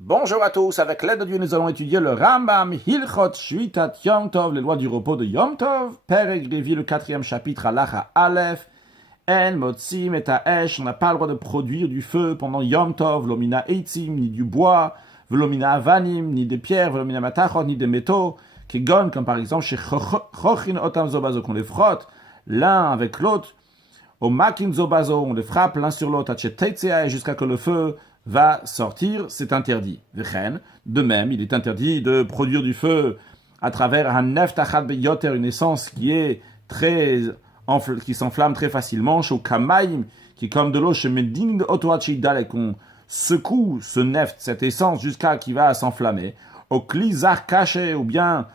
Bonjour à tous, avec l'aide de Dieu, nous allons étudier le Rambam, Hilchot Shvitat Yom Tov, les lois du repos de Yom Tov, Perek Levi, le 4e chapitre, Halacha Aleph, En Motzim et Ha'esh, on n'a pas le droit de produire du feu pendant Yom Tov, Lomina Eitzim, ni du bois, Velomina Avanim, ni des pierres, Velomina Matachot, ni des métaux, Kegon, comme par exemple chez Chochin Otam Zobazo, qu'on les frotte l'un avec l'autre, au Makin Zobazo, on les frappe l'un sur l'autre, jusqu'à que le feu va sortir, c'est interdit. De même, il est interdit de produire du feu à travers un neftachat beyoter, une essence qui s'enflamme très facilement, chez kamaim, qui est comme de l'eau, chez medin otoachidal, qu'on secoue ce neft, cette essence, jusqu'à qu'il va s'enflammer. Au klizar caché, ou bien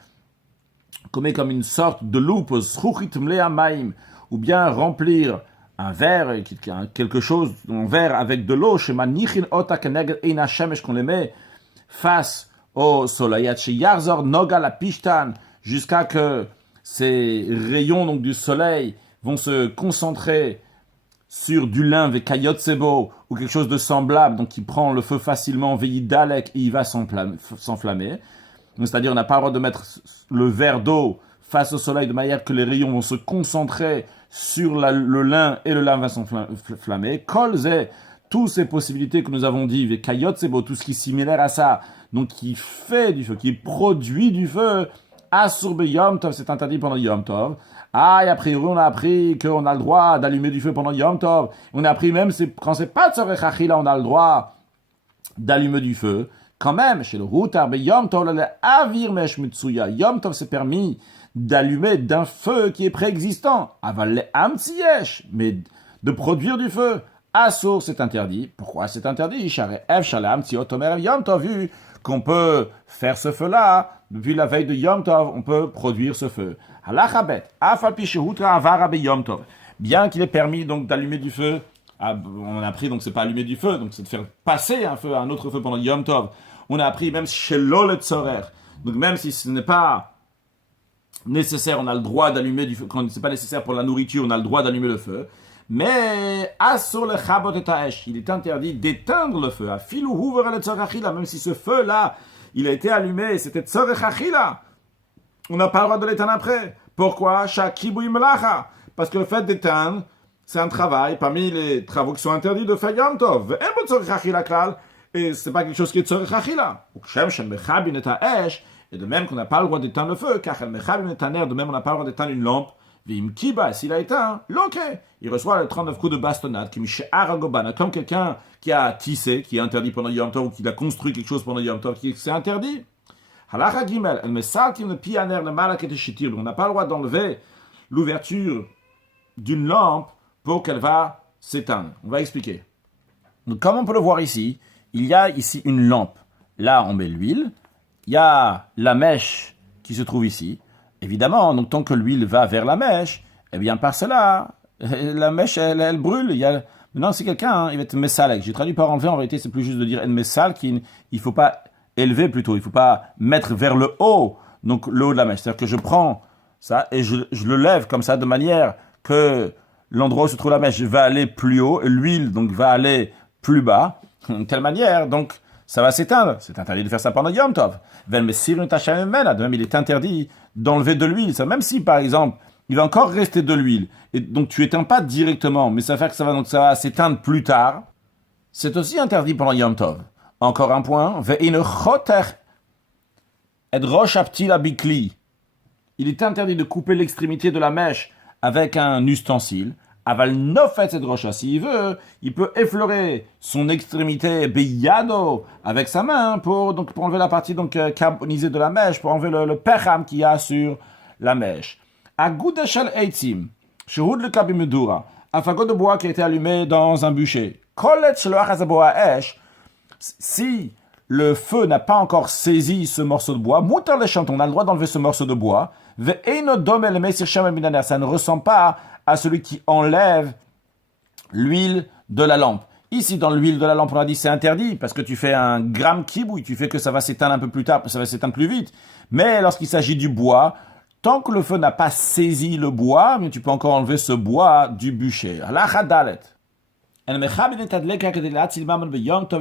comme une sorte de loupe, ou bien remplir un verre, quelque chose en verre avec de l'eau, qu'on les met face au soleil, jusqu'à que ces rayons donc, du soleil vont se concentrer sur du lin, ou quelque chose de semblable, donc qui prend le feu facilement, et il va s'enflammer. C'est-à-dire, on n'a pas le droit de mettre le verre d'eau face au soleil de manière que les rayons vont se concentrer sur le lin et le lin va s'enflammer. Kolze, toutes ces possibilités que nous avons dit, tout ce qui est similaire à ça, donc qui fait du feu, qui produit du feu, Asurbe Yom Tov, c'est interdit pendant Yom Tov. Ah, et a priori, on a appris qu'on a le droit d'allumer du feu pendant Yom Tov. On a appris même quand c'est pas Tzorech Achila, on a le droit d'allumer du feu. Quand même, chez le Routar, Yom Tov, le Avir Mesh Mitsuya, Yom Tov, c'est permis d'allumer d'un feu qui est préexistant. Aval le Amtsiesh, mais de produire du feu. Assour, c'est interdit. Pourquoi c'est interdit? Yom Tov, vu qu'on peut faire ce feu-là, depuis la veille de Yom Tov, on peut produire ce feu. Halachabet, Afal Pishehutra Avara Yom Tov. Bien qu'il est permis donc d'allumer du feu, on a appris donc c'est pas allumer du feu, donc c'est de faire passer un feu à un autre feu pendant Yom Tov. On a appris même chez l'ol tzorer, donc même si ce n'est pas nécessaire, on a le droit d'allumer du feu. Quand c'est pas nécessaire pour la nourriture, on a le droit d'allumer le feu. Mais asur le chabot et taesh, il est interdit d'éteindre le feu. Afilu huver le tzorech achila, même si ce feu-là, il a été allumé, c'était tzorech achila. On n'a pas le droit de l'éteindre après. Pourquoi? Shakibu imelacha. Parce que le fait d'éteindre, c'est un travail parmi les travaux qui sont interdits de faire Yom Tov. Et c'est pas quelque chose qui est tzorech achila. Et de même qu'on n'a pas le droit d'éteindre le feu, car de même on n'a pas le droit d'éteindre une lampe. S'il a éteint, il reçoit les 39 coups de bastonnade, comme quelqu'un qui a tissé, qui est interdit pendant Yom Tov, ou qui a construit quelque chose pendant Yom Tov, c'est interdit. On n'a pas le droit d'enlever l'ouverture d'une lampe pour qu'elle va s'éteindre. On va expliquer. Donc, comme on peut le voir ici, il y a ici une lampe. Là, on met l'huile. Il y a la mèche qui se trouve ici. Évidemment, donc tant que l'huile va vers la mèche, eh bien par cela, la mèche, elle brûle. Maintenant, c'est quelqu'un, il va être messalek. J'ai traduit par enlever, en réalité, c'est plus juste de dire en messal, il ne faut pas élever plutôt, il ne faut pas mettre vers le haut, donc le haut de la mèche. C'est-à-dire que je prends ça et je le lève comme ça, de manière que l'endroit où se trouve la mèche va aller plus haut, et l'huile donc va aller plus bas. De telle manière, donc, ça va s'éteindre. C'est interdit de faire ça pendant Yom Tov. De même, il est interdit d'enlever de l'huile. Ça, même si, par exemple, il va encore rester de l'huile, et donc tu éteins pas directement, mais ça fait que ça va s'éteindre plus tard. C'est aussi interdit pendant Yom Tov. Encore un point. Il est interdit de couper l'extrémité de la mèche avec un ustensile. Aval nofet cette rocha, s'il veut, il peut effleurer son extrémité beyado avec sa main pour enlever la partie carbonisée de la mèche, pour enlever le pecham qu'il y a sur la mèche. Agouda shel eitzim, shehoud le kabimedura, un fagot de bois qui a été allumé dans un bûcher. Kolet shelo achazaboa esh, si le feu n'a pas encore saisi ce morceau de bois, mutar le chant, on a le droit d'enlever ce morceau de bois. Ve'eino dome le meisir shem minaner, ça ne ressemble pas à celui qui enlève l'huile de la lampe. Ici, dans l'huile de la lampe, on a dit c'est interdit, parce que tu fais un gramme kibouille, tu fais que ça va s'éteindre un peu plus tard, ça va s'éteindre plus vite. Mais lorsqu'il s'agit du bois, tant que le feu n'a pas saisi le bois, mais tu peux encore enlever ce bois du bûcher. Halakha dalet. Il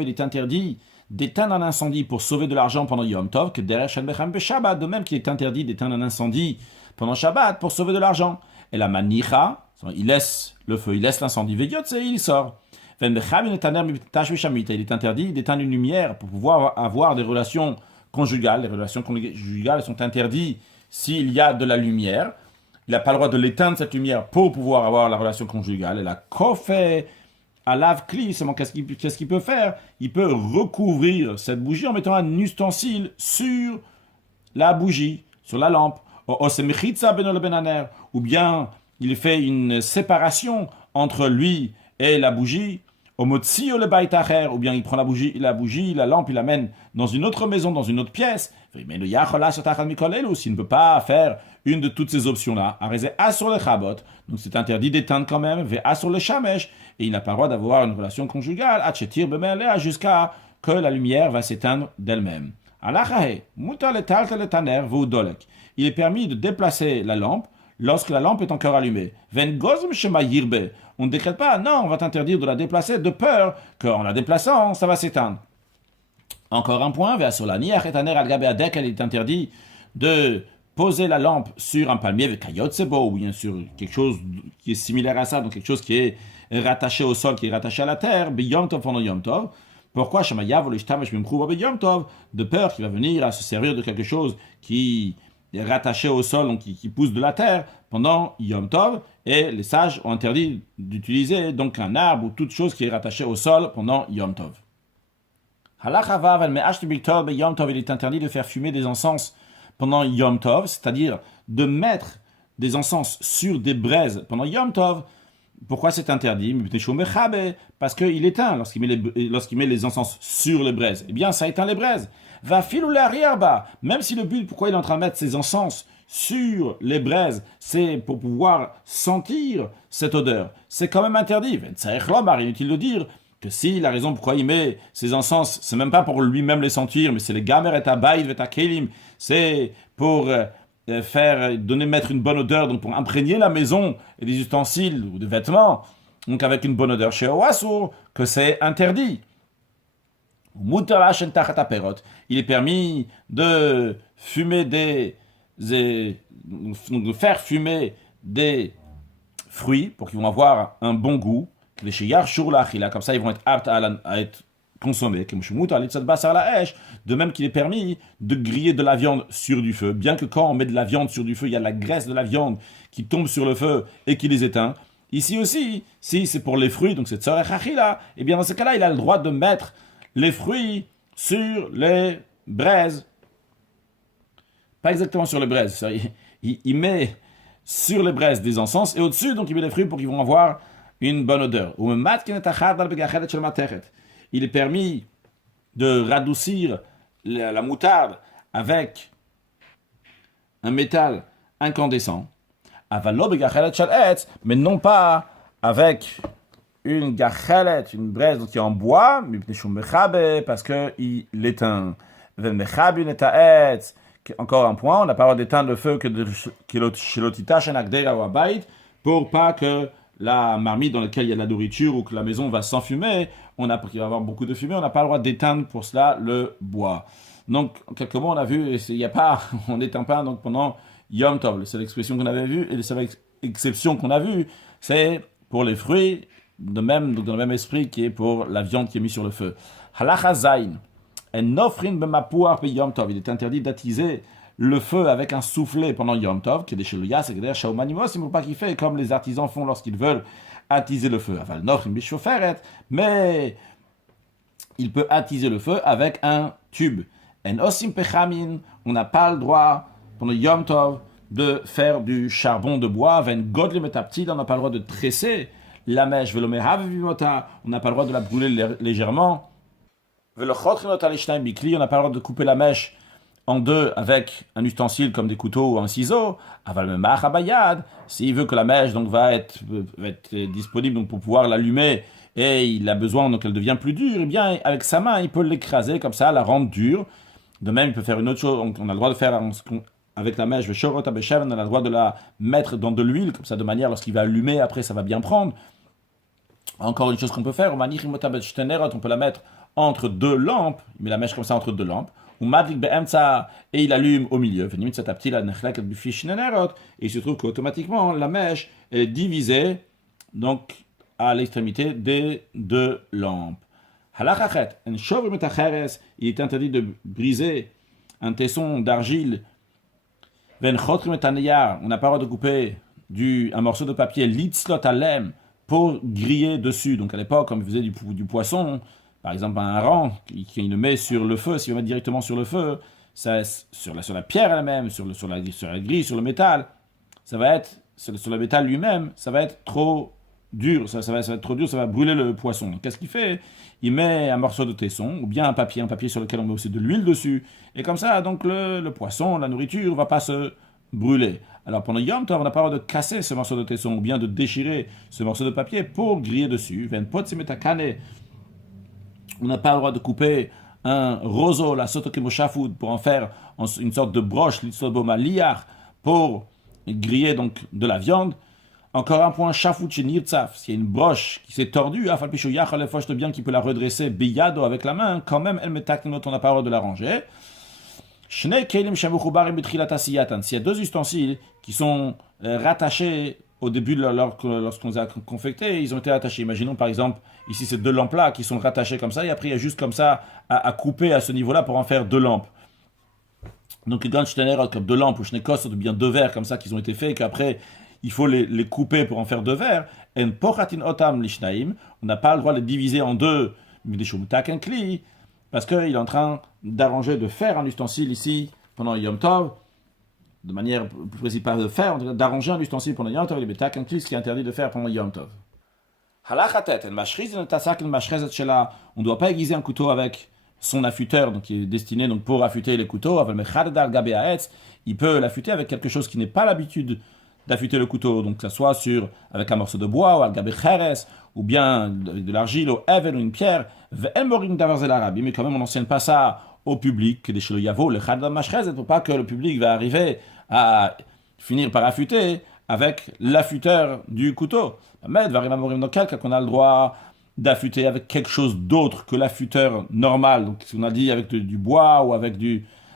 est interdit d'éteindre un incendie pour sauver de l'argent pendant Yom Tov, que de même qu'il est interdit d'éteindre un incendie pendant Shabbat pour sauver de l'argent. Et la manicha, il laisse le feu, il laisse l'incendie, il sort. Il est interdit d'éteindre une lumière pour pouvoir avoir des relations conjugales. Les relations conjugales sont interdites s'il y a de la lumière. Il n'a pas le droit de l'éteindre, cette lumière, pour pouvoir avoir la relation conjugale. Et la kofé à lave-cli, qu'est-ce qu'il peut faire? Il peut recouvrir cette bougie en mettant un ustensile sur la bougie, sur la lampe. Ou bien il fait une séparation entre lui et la bougie. Ou bien il prend la lampe, il l'amène dans une autre maison, dans une autre pièce. Mais s'il ne peut pas faire une de toutes ces options-là, donc c'est interdit d'éteindre quand même, et il n'a pas le droit d'avoir une relation conjugale, jusqu'à que la lumière va s'éteindre d'elle-même. Il est permis de déplacer la lampe lorsque la lampe est encore allumée. On ne décrète pas, non, on va t'interdire de la déplacer de peur qu'en la déplaçant, ça va s'éteindre. Encore un point, il est interdit de poser la lampe sur un palmier avec kayotsebo, ou bien sur quelque chose qui est similaire à ça, donc quelque chose qui est rattaché au sol, qui est rattaché à la terre, Yom Tov pendant Yom Tov. Pourquoi de peur qu'il va venir à se servir de quelque chose qui est rattaché au sol, donc qui pousse de la terre pendant Yom Tov, et les sages ont interdit d'utiliser donc un arbre ou toute chose qui est rattachée au sol pendant Yom Tov. Il est interdit de faire fumer des encens pendant Yom Tov, c'est-à-dire de mettre des encens sur des braises pendant Yom Tov. Pourquoi c'est interdit? Parce qu'il éteint lorsqu'il met les encens sur les braises. Eh bien, ça éteint les braises. Même si le but, pourquoi il est en train de mettre ses encens sur les braises, c'est pour pouvoir sentir cette odeur. C'est quand même interdit. Inutile de dire que si la raison pourquoi il met ses encens, c'est même pas pour lui-même les sentir, mais c'est les gamer et abayt et kelim, c'est pour mettre une bonne odeur, donc pour imprégner la maison et des ustensiles ou des vêtements, donc avec une bonne odeur chez Oasur, que c'est interdit. Il est permis de fumer de faire fumer des fruits pour qu'ils vont avoir un bon goût. Comme ça, ils vont être aptes à être consommés. De même qu'il est permis de griller de la viande sur du feu. Bien que quand on met de la viande sur du feu, il y a la graisse de la viande qui tombe sur le feu et qui les éteint. Ici aussi, si c'est pour les fruits, donc c'est tzorech achila, et bien dans ce cas-là, il a le droit de mettre les fruits sur les braises. Pas exactement sur les braises. Il met sur les braises des encens et au-dessus, donc il met les fruits pour qu'ils vont avoir une bonne odeur. Il est permis de radoucir la moutarde avec un métal incandescent, mais non pas avec une gachelet, une braise qui est en bois, parce qu'il l'éteint. Encore un point, on n'a pas le droit d'éteindre le feu que pour pas que la marmite dans laquelle il y a de la nourriture ou que la maison va s'enfumer, qu'il va y avoir beaucoup de fumée, on n'a pas le droit d'éteindre pour cela le bois. Donc, en quelques mots, on a vu, on n'éteint pas donc, pendant Yom Tov. C'est l'expression qu'on avait vue, et la seule exception qu'on a vue, c'est pour les fruits, de même, donc dans le même esprit qui est pour la viande qui est mise sur le feu. Halacha Zayin. Il est interdit d'attiser le feu avec un soufflet pendant Yom Tov, qui est des chelouya, c'est d'ailleurs Shaoumanimos, il ne faut pas qu'il fait comme les artisans font lorsqu'ils veulent attiser le feu. Mais il peut attiser le feu avec un tube. On n'a pas le droit, pendant Yom Tov, de faire du charbon de bois. On n'a pas le droit de tresser la mèche. On n'a pas le droit de la brûler légèrement. On n'a pas le droit de couper la mèche en deux avec un ustensile comme des couteaux ou un ciseau. S'il veut que la mèche donc, va être disponible donc, pour pouvoir l'allumer et il a besoin donc elle devient plus dure, eh bien avec sa main il peut l'écraser comme ça, la rendre dure. De même il peut faire une autre chose, on a le droit de faire avec la mèche, on a le droit de la mettre dans de l'huile comme ça de manière lorsqu'il va allumer après ça va bien prendre. Encore une chose qu'on peut faire, on peut la mettre entre deux lampes, il met la mèche comme ça entre deux lampes, et il allume au milieu. Et il se trouve qu'automatiquement, la mèche est divisée donc, à l'extrémité des deux lampes. Il est interdit de briser un tesson d'argile. On n'a pas le droit de couper un morceau de papier pour griller dessus. Donc à l'époque, comme il faisait du poisson, par exemple un rang qu'il le met sur le feu, s'il le met directement sur le feu, ça, sur la pierre elle-même, sur la grille, sur le métal, ça va être, sur le métal lui-même, ça va être trop dur, ça va être trop dur, ça va brûler le poisson. Donc qu'est-ce qu'il fait? Il met un morceau de tesson, ou bien un papier sur lequel on met aussi de l'huile dessus, et comme ça, donc le poisson, la nourriture, ne va pas se brûler. Alors pendant Yom Tov, on n'a pas le droit de casser ce morceau de tesson, ou bien de déchirer ce morceau de papier pour griller dessus. On n'a pas le droit de couper un roseau, la sotokemoshafud, pour en faire une sorte de broche, pour griller donc de la viande. Encore un point, shafut chez Nirtzaf, s'il y a une broche qui s'est tordue, bien qu'il peut la redresser biyado avec la main, quand même, elle on n'a pas le droit de la ranger. S'il y a deux ustensiles qui sont rattachés au début lorsqu'on les a confectés, ils ont été attachés. Imaginons par exemple, ici c'est deux lampes-là qui sont rattachées comme ça, et après il y a juste comme ça à couper à ce niveau-là pour en faire deux lampes. Donc comme deux lampes ou shnekos, ou bien deux verres comme ça qui ont été faits, et qu'après il faut les couper pour en faire deux verres. On n'a pas le droit de les diviser en deux, parce qu'il est en train d'arranger, de faire un ustensile ici pendant Yom Tov, de manière plus précise, pas de faire, d'arranger un ustensile pendant Yom Tov, ce qui est interdit de faire pendant Yom Tov. On ne doit pas aiguiser un couteau avec son affûteur, donc qui est destiné donc, pour affûter les couteaux. Il peut l'affûter avec quelque chose qui n'est pas l'habitude d'affûter le couteau, donc que ce soit avec un morceau de bois, ou al-gabé cheres, ou bien de l'argile, ou even, ou une pierre. Mais quand même, on n'enseigne pas ça au public, pour pas que le public va arriver à finir par affûter avec l'affûteur du couteau. Mais dans quel cas qu'on a le droit d'affûter avec quelque chose d'autre que l'affûteur normal, donc si on a dit avec du bois ou avec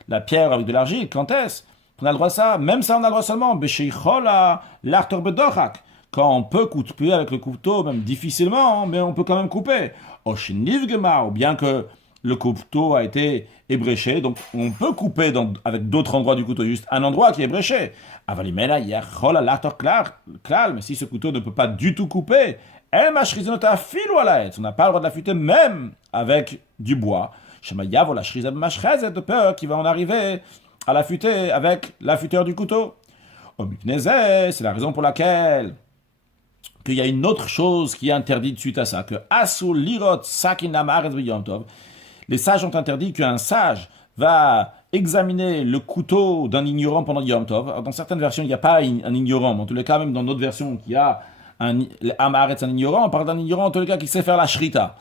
la pierre, avec de l'argile, quand est-ce qu'on a le droit à ça? Même ça, on a le droit seulement. Quand on peut couper avec le couteau, même difficilement, mais on peut quand même couper. Ou bien que le couteau a été ébréché, donc on peut couper avec d'autres endroits du couteau, juste un endroit qui est ébréché. Mais si ce couteau ne peut pas du tout couper, on n'a pas le droit de l'affûter même avec du bois. De peur qu'il va en arriver à l'affûter avec l'affûteur du couteau. C'est la raison pour laquelle qu'il y a une autre chose qui est interdite suite à ça, que Asul Lirot Sakin Amaret Yom Tov. Les sages ont interdit qu'un sage va examiner le couteau d'un ignorant pendant Yom Tov. Dans certaines versions, il n'y a pas un ignorant, mais en tous les cas, même dans d'autres versions, il y a un ignorant, on parle d'un ignorant en tous les cas qui sait faire la shrita.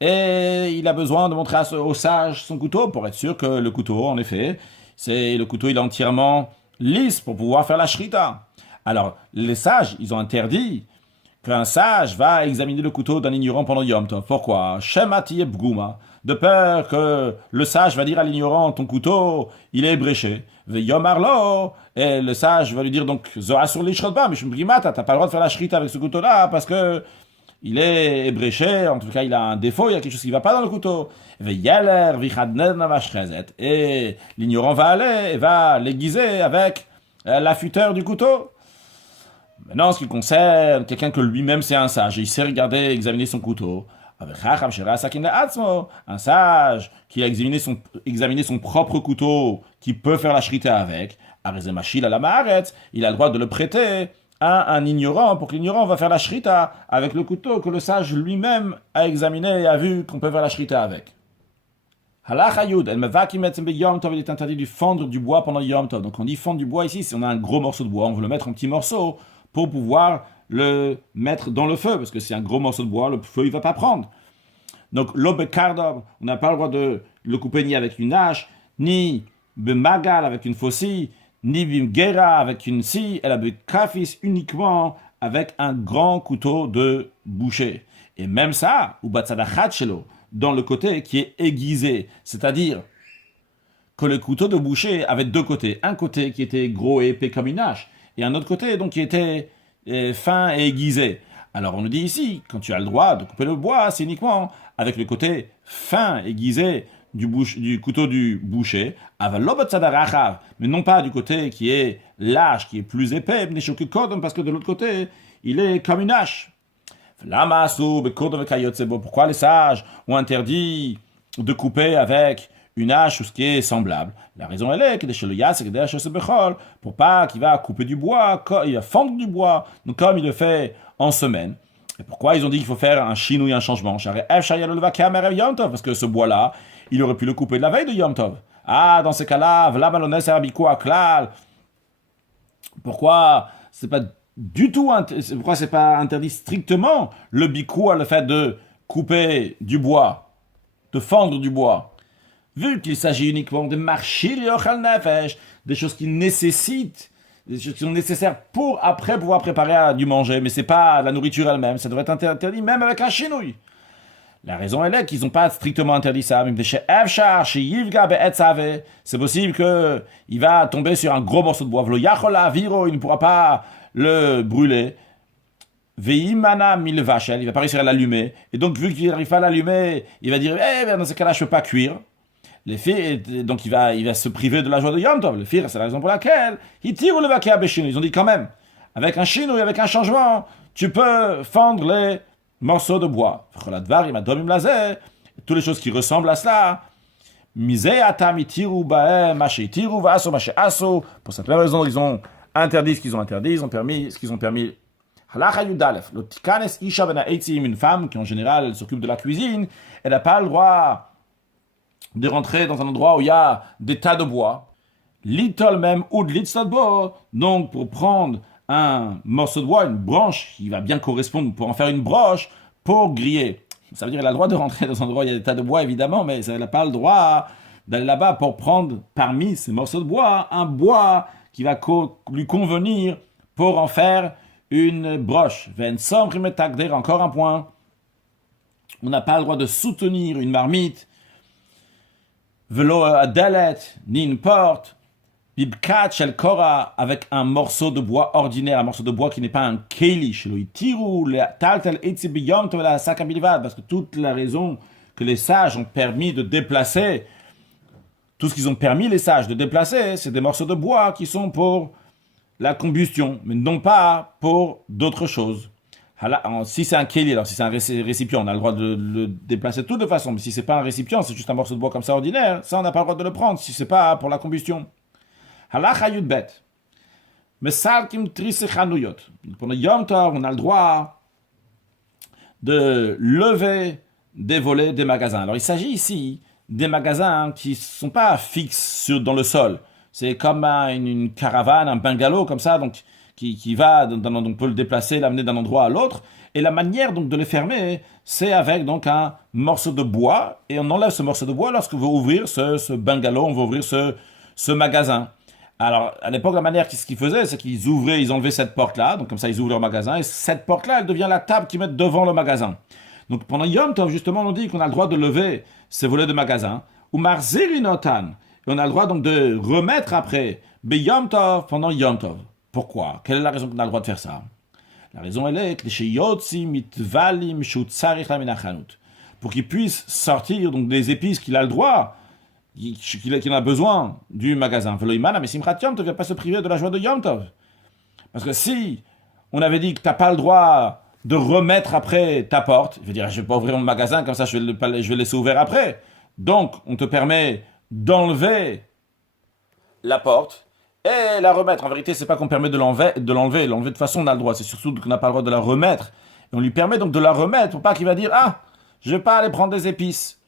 Et il a besoin de montrer au sage son couteau pour être sûr que le couteau, en effet, il est entièrement lisse pour pouvoir faire la shrita. Alors, les sages, ils ont interdit qu'un sage va examiner le couteau d'un ignorant pendant Yom Tov. Pourquoi? Shemati Bgouma. De peur que le sage va dire à l'ignorant, ton couteau, il est ébréché. Veyomarlo. Et le sage va lui dire, donc, Zoha sur l'ishrotba, mais je me dis, t'as pas le droit de faire la shrita avec ce couteau-là, parce que il est ébréché, en tout cas, il a un défaut, il y a quelque chose qui ne va pas dans le couteau. Et l'ignorant va aller et va l'aiguiser avec l'affûteur du couteau. Maintenant, en ce qui concerne quelqu'un que lui-même c'est un sage, il sait regarder, examiner son couteau. Un sage qui a examiné son propre couteau, qui peut faire la shrita avec, il a le droit de le prêter à un ignorant, pour que l'ignorant va faire la shrita avec le couteau que le sage lui-même a examiné et a vu qu'on peut faire la shrita avec. Halacha Yud, il est interdit de fendre du bois pendant Yom Tov. Donc on dit fendre du bois ici, si on a un gros morceau de bois, on veut le mettre en petits morceaux pour pouvoir le mettre dans le feu, parce que c'est un gros morceau de bois, le feu il va pas prendre. Donc l'obekardob, on n'a pas le droit de le couper ni avec une hache, ni bemagal avec une faucille, ni bimgera avec une scie, elle a kafis uniquement avec un grand couteau de boucher. Et même ça, ou batzadachat shelo, dans le côté qui est aiguisé, c'est-à-dire que le couteau de boucher avait deux côtés. Un côté qui était gros et épais comme une hache, et un autre côté donc qui était fin et aiguisé. Alors on nous dit ici, quand tu as le droit de couper le bois, c'est uniquement avec le côté fin, aiguisé du couteau du boucher, mais non pas du côté qui est lâche, qui est plus épais, parce que de l'autre côté, il est comme une hache. Pourquoi les sages ont interdit de couper avec une hache ou ce qui est semblable? La raison elle est que pour pas qu'il va couper du bois, il va fendre du bois, donc comme il le fait en semaine. Et pourquoi ils ont dit qu'il faut faire un chinouille, un changement? Parce que ce bois-là, il aurait pu le couper de la veille de Yom Tov. Ah, dans ces cas-là, pourquoi c'est pas du tout, pourquoi c'est pas interdit strictement le bikoua, le fait de couper du bois, de fendre du bois, vu qu'il s'agit uniquement de marchir yochal nefesh, des choses qui nécessitent, des choses qui sont nécessaires pour après pouvoir préparer du manger, mais c'est pas la nourriture elle-même, ça devrait être interdit même avec un chinouille. La raison elle est qu'ils n'ont pas strictement interdit ça. C'est possible qu'il va tomber sur un gros morceau de bois. Il ne pourra pas le brûler. Il va pas réussir à l'allumer. Et donc, vu qu'il n'arrive pas à l'allumer, il va dire dans ce cas-là, je ne peux pas cuire. Donc, il va se priver de la joie de Yom Tov. Le fir, c'est la raison pour laquelle ils tirent le vakia béchino. Ils ont dit quand même, avec un chino et avec un changement, tu peux fendre les morceaux de bois. Toutes les choses qui ressemblent à cela. Pour cette même raison, ils ont interdit ce qu'ils ont interdit, ils ont permis ce qu'ils ont permis. Une femme qui en général elle s'occupe de la cuisine, elle n'a pas le droit de rentrer dans un endroit où il y a des tas de bois. Little même ou de litzadbo, donc pour prendre un morceau de bois, une branche qui va bien correspondre pour en faire une broche pour griller. Ça veut dire qu'elle a le droit de rentrer dans un endroit où il y a des tas de bois évidemment, mais elle n'a pas le droit d'aller là-bas pour prendre parmi ces morceaux de bois un bois qui va lui convenir pour en faire une broche. Encore un point. On n'a pas le droit de soutenir une marmite, velo adalet, ni une porte, bibkat shel kora, avec un morceau de bois ordinaire, un morceau de bois qui n'est pas un keili, shelo itiru, taltel etzi biyom tov la saka bilvad, parce que toute la raison que les sages ont permis de déplacer, tout ce qu'ils ont permis les sages de déplacer, c'est des morceaux de bois qui sont pour la combustion, mais non pas pour d'autres choses. Si c'est un kéli, alors si c'est un récipient, on a le droit de le déplacer de toute façon, mais si c'est pas un récipient, c'est juste un morceau de bois comme ça ordinaire, ça on n'a pas le droit de le prendre, si c'est pas pour la combustion. Halacha yudbet. Mesalkim trisechanuyot. Pendant Yom Tov, on a le droit de lever des volets des magasins. Alors il s'agit ici des magasins qui ne sont pas fixes dans le sol. C'est comme une caravane, un bungalow comme ça, donc qui va, on peut le déplacer, l'amener d'un endroit à l'autre. Et la manière donc de le fermer, c'est avec donc un morceau de bois. Et on enlève ce morceau de bois lorsqu'on veut ouvrir ce bungalow, on veut ouvrir ce magasin. Alors, à l'époque, la manière ce qu'ils faisaient, c'est qu'ils enlevaient cette porte-là, donc comme ça, ils ouvrent leur magasin, et cette porte-là, elle devient la table qu'ils mettent devant le magasin. Donc, pendant Yom Tov, justement, on dit qu'on a le droit de lever ces volets de magasin, ou marzerinotan, et on a le droit donc de remettre après, be Yom Tov, pendant Yom Tov. Pourquoi? Quelle est la raison qu'on a le droit de faire ça? La raison, elle est pour qu'il puisse sortir donc des épices qu'il a le droit, qu'il en a besoin du magasin. Mais Simchat Yom Tov ne va pas se priver de la joie de Yom Tov. Parce que si on avait dit que tu n'as pas le droit de remettre après ta porte, je veux dire, je ne vais pas ouvrir mon magasin, comme ça je vais laisser ouvert après. Donc, on te permet d'enlever la porte et la remettre. En vérité, c'est pas qu'on permet de l'enlever. L'enlever de toute façon, on a le droit. C'est surtout qu'on n'a pas le droit de la remettre. Et on lui permet donc de la remettre pour pas qu'il va dire « Ah, je vais pas aller prendre des épices ».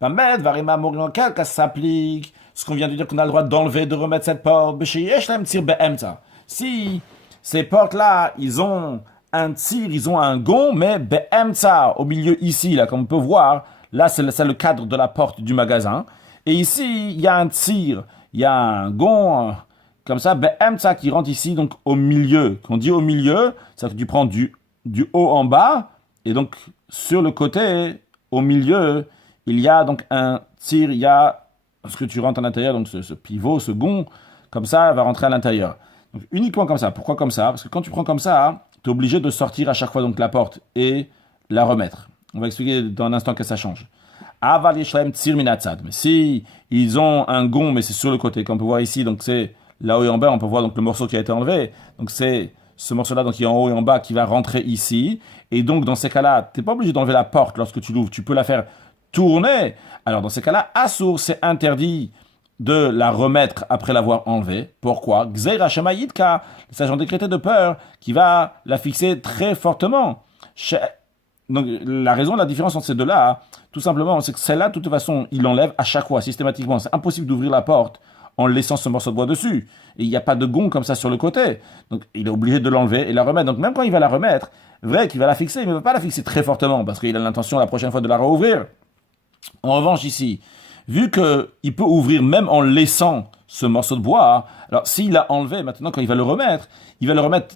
Ça s'applique. Ce qu'on vient de dire qu'on a le droit d'enlever, de remettre cette porte. Si ces portes-là, ils ont un tir, ils ont un gond, mais au milieu ici, là, comme on peut voir, là c'est le cadre de la porte du magasin. Et ici, il y a un tir, il y a un gond, comme ça, qui rentre ici, donc au milieu. Quand on dit au milieu, c'est que tu prends du haut en bas, et donc sur le côté, au milieu, il y a donc un tir, il y a ce que tu rentres à l'intérieur, donc ce pivot, ce gond, comme ça, va rentrer à l'intérieur. Donc uniquement comme ça. Pourquoi comme ça? Parce que quand tu prends comme ça, tu es obligé de sortir à chaque fois donc la porte et la remettre. On va expliquer dans un instant que ça change. Aval yeshlaim tzir minatzad. Mais si ils ont un gond, mais c'est sur le côté, comme on peut voir ici, donc c'est là-haut et en bas, on peut voir donc le morceau qui a été enlevé. Donc c'est ce morceau-là donc qui est en haut et en bas qui va rentrer ici. Et donc dans ces cas-là, tu n'es pas obligé d'enlever la porte lorsque tu l'ouvres. Tu peux la faire tourner. Alors dans ces cas-là, assour, c'est interdit de la remettre après l'avoir enlevée. Pourquoi? Gzeira shemayidka, le sage en décrété de peur, qui va la fixer très fortement. Donc la raison, la différence entre ces deux-là, tout simplement, c'est que celle-là, de toute façon, il l'enlève à chaque fois, systématiquement. C'est impossible d'ouvrir la porte en laissant ce morceau de bois dessus. Et il n'y a pas de gond comme ça sur le côté. Donc il est obligé de l'enlever et la remettre. Donc même quand il va la remettre, vrai qu'il va la fixer, mais il ne va pas la fixer très fortement parce qu'il a l'intention la prochaine fois de la rouvrir. En revanche, ici, vu qu'il peut ouvrir même en laissant ce morceau de bois, alors s'il l'a enlevé, maintenant quand il va le remettre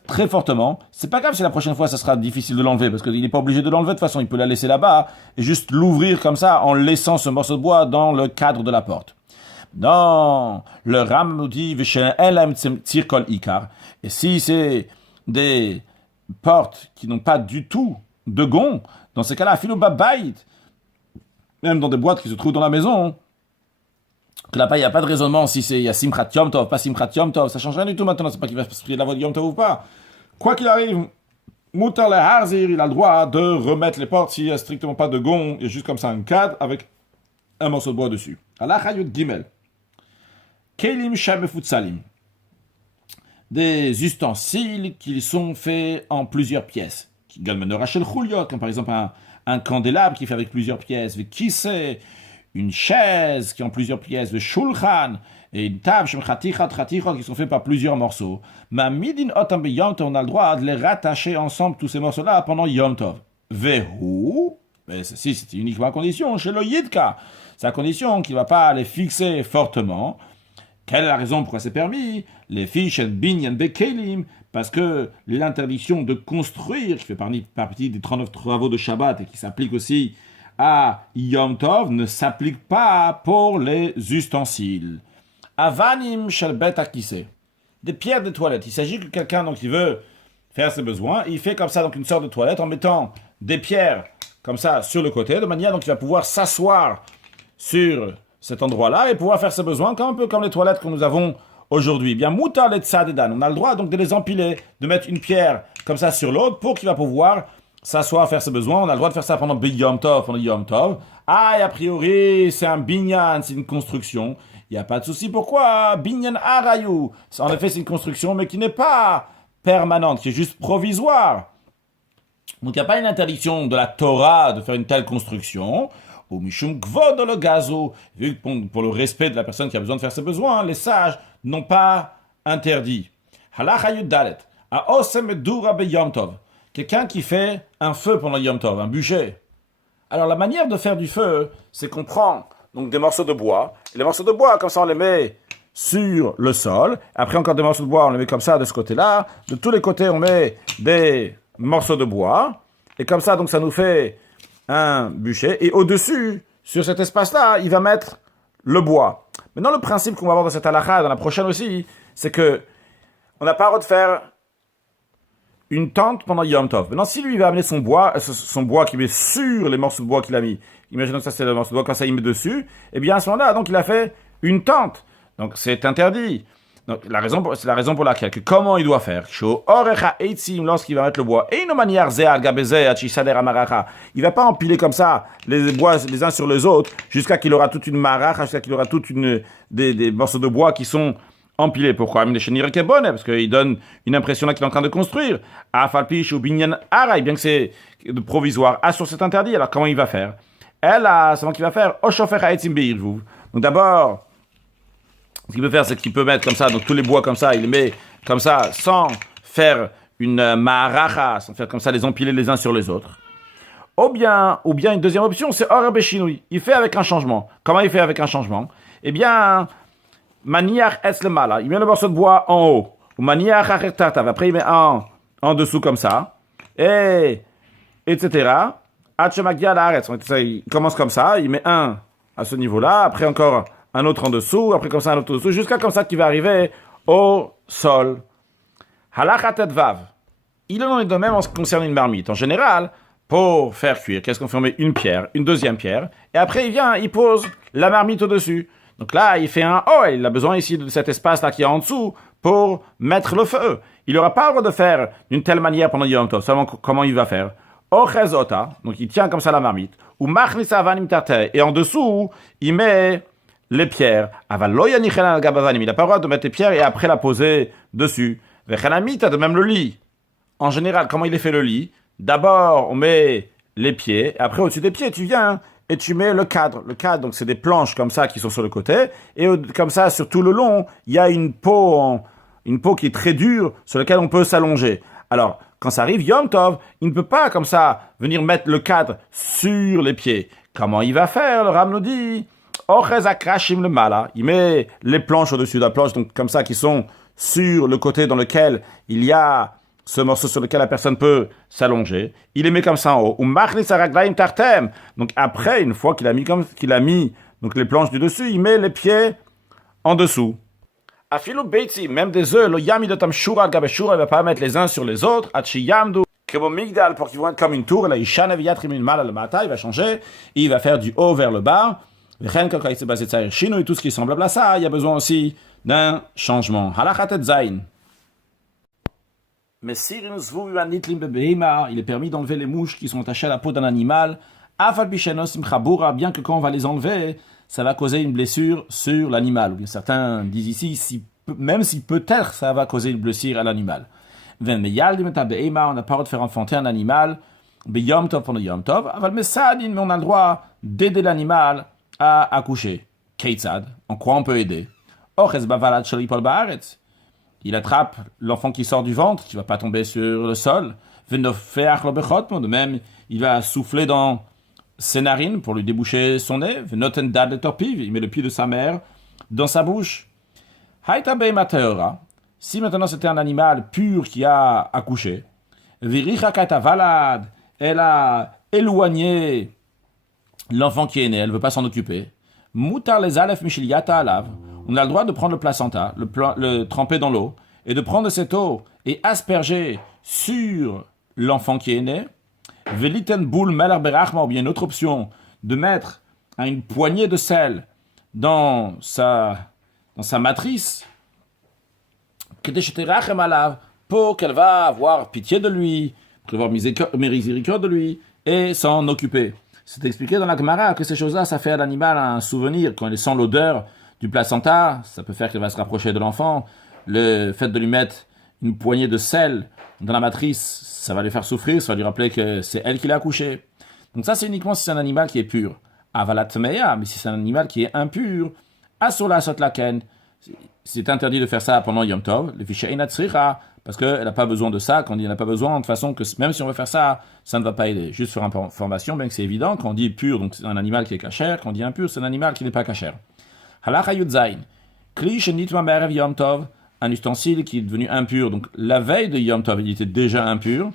très fortement. C'est pas grave si la prochaine fois ça sera difficile de l'enlever, parce qu'il n'est pas obligé de l'enlever de toute façon, il peut la laisser là-bas et juste l'ouvrir comme ça en laissant ce morceau de bois dans le cadre de la porte. Non, le Ram nous dit tirkol ikar. Et si c'est des portes qui n'ont pas du tout de gond, dans ces cas-là, philo babait, même dans des boîtes qui se trouvent dans la maison, que là-bas, il n'y a pas de raisonnement si il y a Simchat Yom Tov, pas Simchat Yom Tov, ça change rien du tout maintenant, c'est pas qu'il va se prier de la voix de Yom Tov ou pas. Quoi qu'il arrive, Mutar le Harzir, il a le droit de remettre les portes s'il n'y a strictement pas de gond, et juste comme ça un cadre avec un morceau de bois dessus. Allah Hayut Gimel. Kelim Shamefutsalim. Des ustensiles qui sont faits en plusieurs pièces. Galmano Rachel Chuliot, comme par exemple un candélabre qui est fait avec plusieurs pièces, qui c'est une chaise qui est en plusieurs pièces, le shulchan, et une table, qui sont faits par plusieurs morceaux. Ma midin otam be Yom Tov, on a le droit de les rattacher ensemble, tous ces morceaux-là, pendant Yom Tov. Vehu, si c'est uniquement à condition, chez le Yidka, c'est à condition qu'il ne va pas les fixer fortement. Quelle est la raison pourquoi c'est permis? Les fiches and binyan bekelim, parce que l'interdiction de construire, qui fait partie des 39 travaux de Shabbat et qui s'applique aussi à Yom Tov, ne s'applique pas pour les ustensiles. Avanim shalbet akise, des pierres de toilette. Il s'agit que quelqu'un donc qui veut faire ses besoins, il fait comme ça donc une sorte de toilette en mettant des pierres comme ça sur le côté, de manière donc il va pouvoir s'asseoir sur cet endroit-là et pouvoir faire ses besoins, un peu comme les toilettes que nous avons aujourd'hui. Bien, mutar le tzadedan, on a le droit donc de les empiler, de mettre une pierre comme ça sur l'autre pour qu'il va pouvoir s'asseoir, faire ses besoins. On a le droit de faire ça pendant Yom Tov, pendant Yom Tov. Ah, et a priori, c'est un binyan, c'est une construction. Il n'y a pas de souci. Pourquoi? Binyan arayou. En effet, c'est une construction, mais qui n'est pas permanente, qui est juste provisoire. Donc, il n'y a pas une interdiction de la Torah de faire une telle construction. Ou mishum kvod le gazo. Vu que pour le respect de la personne qui a besoin de faire ses besoins, les sages n'ont pas interdit. Halachayut dalet. A osem dura be Yom Tov. Quelqu'un qui fait un feu pendant Yom Tov, un bûcher. Alors la manière de faire du feu, c'est qu'on prend donc des morceaux de bois. Et les morceaux de bois, comme ça, on les met sur le sol. Après, encore des morceaux de bois, on les met comme ça de ce côté-là. De tous les côtés, on met des morceaux de bois. Et comme ça, donc, ça nous fait un bûcher. Et au-dessus, sur cet espace-là, il va mettre le bois. Maintenant, le principe qu'on va voir dans cette halakha, dans la prochaine aussi, c'est que on n'a pas le droit de faire une tente pendant Yom Tov. Maintenant, si lui, il va amener son bois qu'il met sur les morceaux de bois qu'il a mis, imaginons que ça c'est le morceau de bois, quand ça il met dessus, eh bien à ce moment-là, donc il a fait une tente. Donc c'est interdit. Donc c'est la raison pour laquelle, comment il doit faire? Lorsqu'il va mettre le bois, il va pas empiler comme ça les bois les uns sur les autres jusqu'à qu'il aura toute une maracha, jusqu'à qu'il aura toute des morceaux de bois qui sont empilés. Pourquoi? Parce qu'il donne une impression là qu'il est en train de construire. Bien que c'est provisoire. Sur cet interdit, alors comment il va faire? C'est ce qu'il va faire. Donc d'abord, ce qu'il peut faire, c'est qu'il peut mettre comme ça, donc tous les bois comme ça, il les met comme ça, sans faire une maracha, sans faire comme ça, les empiler les uns sur les autres. Ou bien une deuxième option, c'est Orabeshinoui. Il fait avec un changement. Comment il fait avec un changement? Eh bien, Maniach es le mala, il met le morceau de bois en haut. Ou maniach achertatav, après il met un en dessous comme ça. Et etc. Hachemagia l'arrête. Il commence comme ça, il met un à ce niveau-là, après encore un autre en dessous, après comme ça un autre en dessous, jusqu'à comme ça qu'il va arriver au sol. Halachatet vav. Il en est de même en ce qui concerne une marmite. En général, pour faire cuire, qu'est-ce qu'on fait? On met une pierre, une deuxième pierre, et après il vient, il pose la marmite au-dessus. Donc là, il fait un « oh », il a besoin ici de cet espace-là qui est en dessous pour mettre le feu. Il n'aura pas le droit de faire d'une telle manière pendant Yom Tov. Seulement, comment il va faire? « Ochezota », donc il tient comme ça la marmite, ou « machnisa avanim tartei », et en dessous, il met les pierres. « Avalo yanichel al gab avanim », il n'a pas le droit de mettre les pierres et après la poser dessus. « Vechanamita », de même le lit. En général, comment il est fait le lit? D'abord, on met les pieds, et après, au-dessus des pieds, tu viens et tu mets le cadre. Le cadre, donc, c'est des planches comme ça qui sont sur le côté, et comme ça, sur tout le long, il y a une peau qui est très dure, sur laquelle on peut s'allonger. Alors, quand ça arrive, Yom Tov, il ne peut pas, comme ça, venir mettre le cadre sur les pieds. Comment il va faire? Le Ram nous dit, le mala. Il met les planches au-dessus de la planche, donc comme ça, qui sont sur le côté dans lequel il y a ce morceau sur lequel la personne peut s'allonger, il les met comme ça en haut. Donc après, une fois qu'il a mis donc les planches du dessus, il met les pieds en dessous. Afilu beitzi, même des œufs, lo yami de tam shura gabeshura, il va pas mettre les uns sur les autres. Achi yamdu kebo migdal, pour qu'ils vont être comme une tour. Là, ishane v'yatrim min mal al mata, il va changer, et il va faire du haut vers le bas. V'chen kol kaitze bazetzair shino, et tout ce qui est semblable à ça, il y a besoin aussi d'un changement. Halachatet zayin. Mais il est permis d'enlever les mouches qui sont attachées à la peau d'un animal, bien que quand on va les enlever, ça va causer une blessure sur l'animal. Ou bien certains disent ici, même si peut-être ça va causer une blessure à l'animal. On n'a pas le droit de faire enfanter un animal, mais on a le droit d'aider l'animal à accoucher. En quoi on peut aider? Il attrape l'enfant qui sort du ventre, qui ne va pas tomber sur le sol. De même, il va souffler dans ses narines pour lui déboucher son nez. Il met le pied de sa mère dans sa bouche. Si maintenant c'était un animal pur qui a accouché, elle a éloigné l'enfant qui est né, elle ne veut pas s'en occuper. Mutar les alef mishiliata alav. On a le droit de prendre le placenta, le tremper dans l'eau, et de prendre cette eau et asperger sur l'enfant qui est né. Veliten boul meler berachma, ou bien une autre option, de mettre une poignée de sel dans sa matrice, pour qu'elle va avoir pitié de lui, pour avoir miséricorde de lui, et s'en occuper. C'est expliqué dans la Gemara que ces choses-là, ça fait à l'animal un souvenir. Quand il sent l'odeur du placenta, ça peut faire qu'il va se rapprocher de l'enfant. Le fait de lui mettre une poignée de sel dans la matrice, ça va lui faire souffrir, ça va lui rappeler que c'est elle qui l'a accouché. Donc ça, c'est uniquement si c'est un animal qui est pur. Avalatmeya, mais si c'est un animal qui est impur, asula sotlaken, c'est interdit de faire ça pendant Yom Tov, le fichier inatsricha, parce qu'elle n'a pas besoin de ça. Quand on dit elle n'a pas besoin, de toute façon, que même si on veut faire ça, ça ne va pas aider. Juste faire information, bien que c'est évident, quand on dit pur, donc c'est un animal qui est cachère, quand on dit impur, c'est un animal qui n'est pas cachère. Halacha Yudzain. Kli shenitma merev Yom Tov, un ustensile qui est devenu impur. Donc la veille de Yom Tov, il était déjà impur.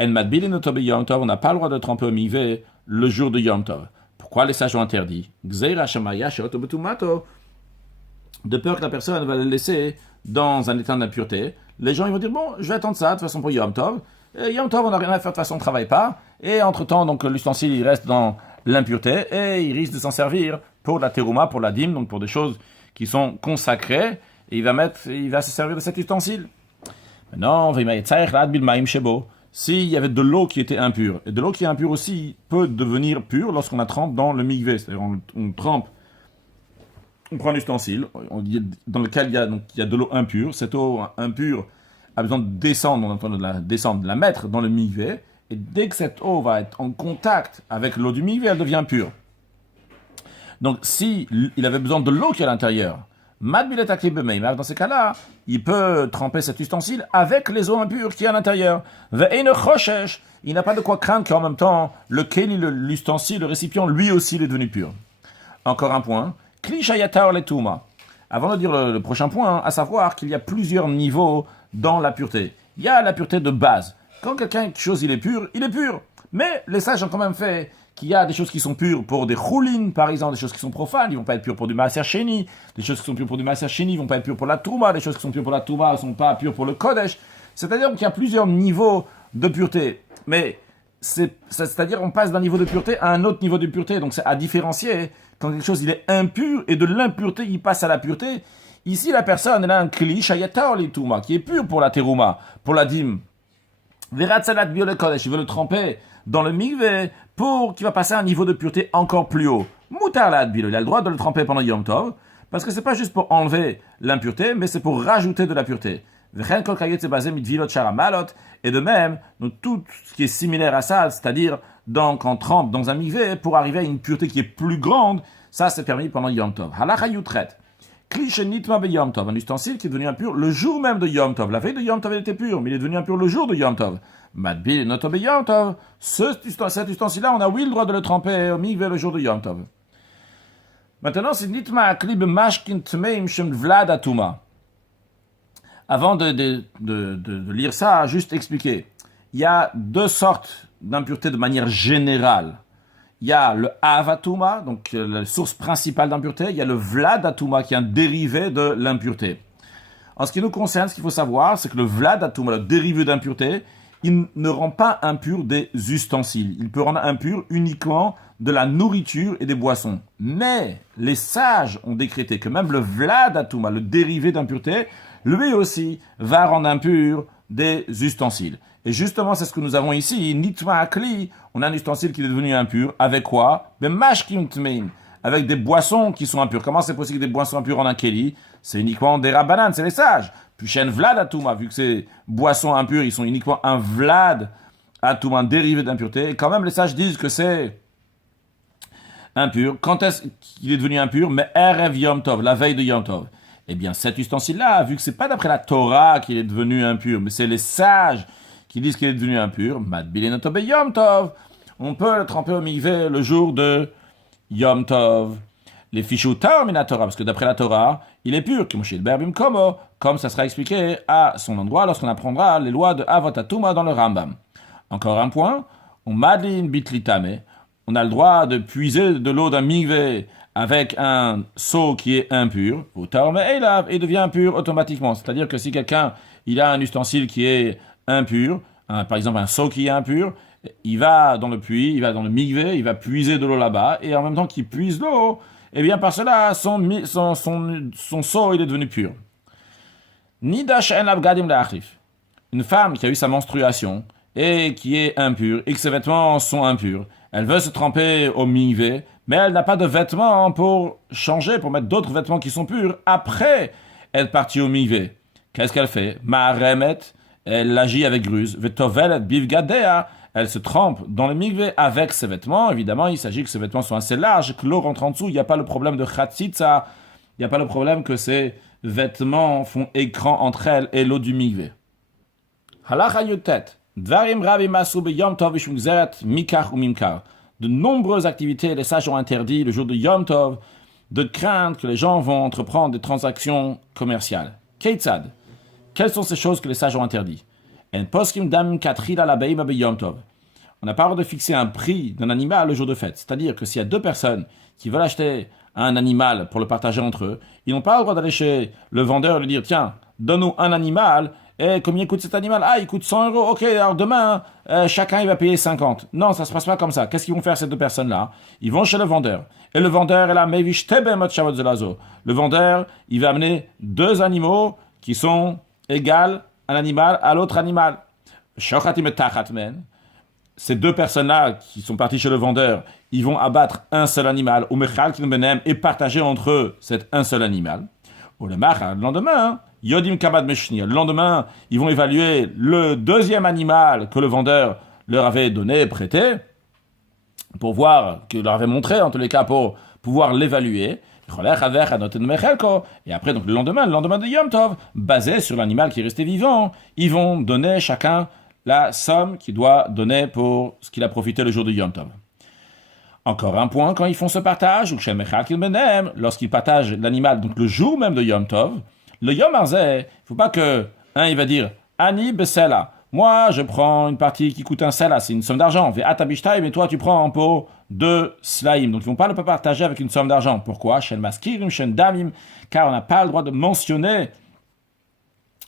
En madbilin otobe Yom Tov, on n'a pas le droit de tremper au mikvé le jour de Yom Tov. Pourquoi les sages ont interdit? Gzeira shamaya sheotobetumato. De peur que la personne va le laisser dans un état d'impureté. Les gens ils vont dire, bon, je vais attendre ça, de toute façon pour Yom Tov. Et Yom Tov, on n'a rien à faire, de toute façon, on ne travaille pas. Et entre-temps, donc l'ustensile, il reste dans l'impureté et il risque de s'en servir pour la terouma, pour la dîme, donc pour des choses qui sont consacrées. Et il va se servir de cet ustensile. Maintenant, s'il y avait de l'eau qui était impure, et de l'eau qui est impure aussi peut devenir pure lorsqu'on la trempe dans le mikvé. C'est-à-dire, on trempe, on prend l'ustensile dans lequel il y a de l'eau impure. Cette eau impure a besoin de descendre, on entend de la mettre dans le mikvé. Et dès que cette eau va être en contact avec l'eau du mikvé, elle devient pure. Donc, si il avait besoin de l'eau qui est à l'intérieur, dans ces cas-là, il peut tremper cet ustensile avec les eaux impures qui est à l'intérieur. Il n'a pas de quoi craindre qu'en même temps, l'ustensile, le récipient, lui aussi, il est devenu pur. Encore un point. Avant de dire le prochain point, à savoir qu'il y a plusieurs niveaux dans la pureté. Il y a la pureté de base. Quand quelque chose il est pur, Mais les sages ont quand même fait qu'il y a des choses qui sont pures pour des choulines, par exemple, des choses qui sont profanes, ils vont pas être pures pour du maaser sheni, des choses qui sont pures pour du maaser sheni, ils vont pas être pures pour la touma, des choses qui sont pures pour la touma ne sont pas pures pour le kodesh. C'est-à-dire qu'il y a plusieurs niveaux de pureté. Mais c'est-à-dire on passe d'un niveau de pureté à un autre niveau de pureté. Donc c'est à différencier quand quelque chose il est impur et de l'impureté il passe à la pureté. Ici la personne elle a un kli shayatar li touma qui est pur pour la terouma, pour la dîme. Veratzalat bio le kodesh, il veut le tremper dans le mikveh pour qu'il va passer à un niveau de pureté encore plus haut. Mutar la bilo, il a le droit de le tremper pendant Yom Tov parce que c'est pas juste pour enlever l'impureté, mais c'est pour rajouter de la pureté. Et de même, donc, tout ce qui est similaire à ça, c'est-à-dire quand on trempe dans un mikveh pour arriver à une pureté qui est plus grande, ça c'est permis pendant Yom Tov. Halacha Yutret. Klishenitma be Yom Tov, un ustensile qui est devenu impur le jour même de Yom Tov. La veille de Yom Tov il était pur, mais il est devenu impur le jour de Yom Tov. Madbil noto be Yom Tov. Cet ustensile-là, on a oui le droit de le tremper au mikveh le jour de Yom Tov. Maintenant, c'est Nitma akli be mashkin tmeim shem vlad atuma. Avant de lire ça, juste expliquer. Il y a deux sortes d'impureté de manière générale. Il y a le avatuma, donc la source principale d'impureté. Il y a le vladatuma, qui est un dérivé de l'impureté. En ce qui nous concerne, ce qu'il faut savoir, c'est que le vladatuma, le dérivé d'impureté, il ne rend pas impur des ustensiles. Il peut rendre impur uniquement de la nourriture et des boissons. Mais les sages ont décrété que même le vladatuma, le dérivé d'impureté, lui aussi va rendre impur des ustensiles. Et justement, c'est ce que nous avons ici. Nitma akli, on a un ustensile qui est devenu impur. Avec quoi? Avec des boissons qui sont impures. Comment c'est possible que des boissons impures en un keli? C'est uniquement des rabbanan, c'est les sages. Puis chez vlad atuma, vu que ces boissons impures, ils sont uniquement un vlad atuma, un dérivé d'impureté. Et quand même, les sages disent que c'est impur. Quand est-ce qu'il est devenu impur? Mais erev Yom Tov, la veille de Yom Tov. Eh bien, cet ustensile-là, vu que c'est pas d'après la Torah qu'il est devenu impur, mais c'est les sages qui disent qu'il est devenu impur, Madbilenoto be Yom Tov, on peut le tremper au mikveh le jour de Yom Tov. Les fichus terminent la Torah, parce que d'après la Torah, il est pur, comme ça sera expliqué à son endroit lorsqu'on apprendra les lois de Avot Atuma dans le Rambam. Encore un point, on madlin bitlitame, on a le droit de puiser de l'eau d'un mikveh avec un seau qui est impur, et devient impur automatiquement. C'est-à-dire que si quelqu'un il a un ustensile qui est impur, par exemple un seau qui est impur, il va dans le puits, il va dans le mikveh, il va puiser de l'eau là-bas, et en même temps qu'il puise l'eau, et bien par cela, son seau il est devenu pur. Une femme qui a eu sa menstruation, et qui est impure, et que ses vêtements sont impurs, elle veut se tremper au mikveh, mais elle n'a pas de vêtements pour changer, pour mettre d'autres vêtements qui sont purs après être partie au mikveh. Qu'est-ce qu'elle fait? Ma'aremet, elle agit avec ruse. Vetovelet bivgadea, elle se trempe dans le mikveh avec ses vêtements. Évidemment, il s'agit que ses vêtements sont assez larges, que l'eau rentre en dessous. Il n'y a pas le problème de chatzitza, il n'y a pas le problème que ces vêtements font écran entre elle et l'eau du mikveh. Halacha yutet, dvarim ravi masu b'yom tov v'shum gzeret mikach ou mimkar. De nombreuses activités, les sages ont interdit le jour de Yom Tov de craindre que les gens vont entreprendre des transactions commerciales. Keitzad, quelles sont ces choses que les sages ont interdit? On n'a pas le droit de fixer un prix d'un animal le jour de fête. C'est-à-dire que s'il y a deux personnes qui veulent acheter un animal pour le partager entre eux, ils n'ont pas le droit d'aller chez le vendeur et lui dire « Tiens, donne-nous un animal. Et combien coûte cet animal? Ah, il coûte 100 euros. Ok, alors demain, chacun il va payer 50. Non, ça se passe pas comme ça. Qu'est-ce qu'ils vont faire ces deux personnes-là? Ils vont chez le vendeur. Et le vendeur est là, le vendeur, il va amener deux animaux qui sont égaux un animal à l'autre animal. Ces deux personnes-là qui sont parties chez le vendeur, ils vont abattre un seul animal, et partager entre eux cet un seul animal. Le lendemain, Yodim Kabad Meshni. Le lendemain, ils vont évaluer le deuxième animal que le vendeur leur avait donné, prêté, pour voir, qu'il leur avait montré, en tous les cas, pour pouvoir l'évaluer. Et après, donc, le lendemain de Yom Tov, basé sur l'animal qui est resté vivant, ils vont donner chacun la somme qu'il doit donner pour ce qu'il a profité le jour de Yom Tov. Encore un point, quand ils font ce partage, ou lorsqu'ils partagent l'animal, donc le jour même de Yom Tov, le Yom Arzeh, il ne faut pas que un il va dire Ani Besela, Moi, je prends une partie qui coûte un sel, c'est une somme d'argent. Ve'atabishtaim, et toi, tu prends un pot de slaim. Donc, ils ne vont pas le partager avec une somme d'argent. Pourquoi? Shen maskirim, shen damim, car on n'a pas le droit de mentionner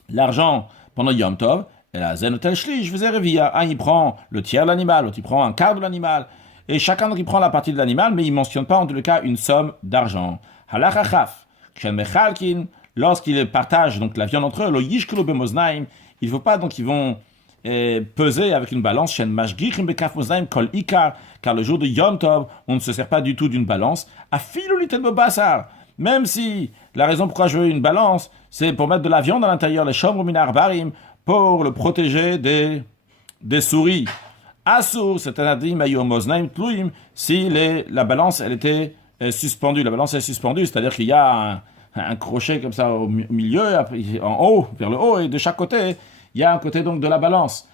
l'argent pendant Yom Tov. Et la zenotel shlish, je faisais revia. Un, il prend le tiers de l'animal, l'autre, il prend un quart de l'animal. Et chacun, donc, il prend la partie de l'animal, mais il ne mentionne pas, en tout cas, une somme d'argent. Halachachaf, kshen mechalkin, lorsqu'ils partagent donc la viande entre eux, lo yishkelu bemoznaim, il ne faut pas, donc, ils vont peser avec une balance, shen mashgichim bekaf moznaim kol ikar, car le jour de Yom Tov, on ne se sert pas du tout d'une balance. Afilu litel bobasar, même si la raison pourquoi je veux une balance, c'est pour mettre de la viande à l'intérieur, les shomru minar barim, pour le protéger des souris. Asur, c'est un adim ayomoznaim tluim, si la balance, elle était suspendue. La balance est suspendue, c'est-à-dire qu'il y a un crochet comme ça au milieu, en haut, vers le haut, et de chaque côté, il y a un côté donc de la balance.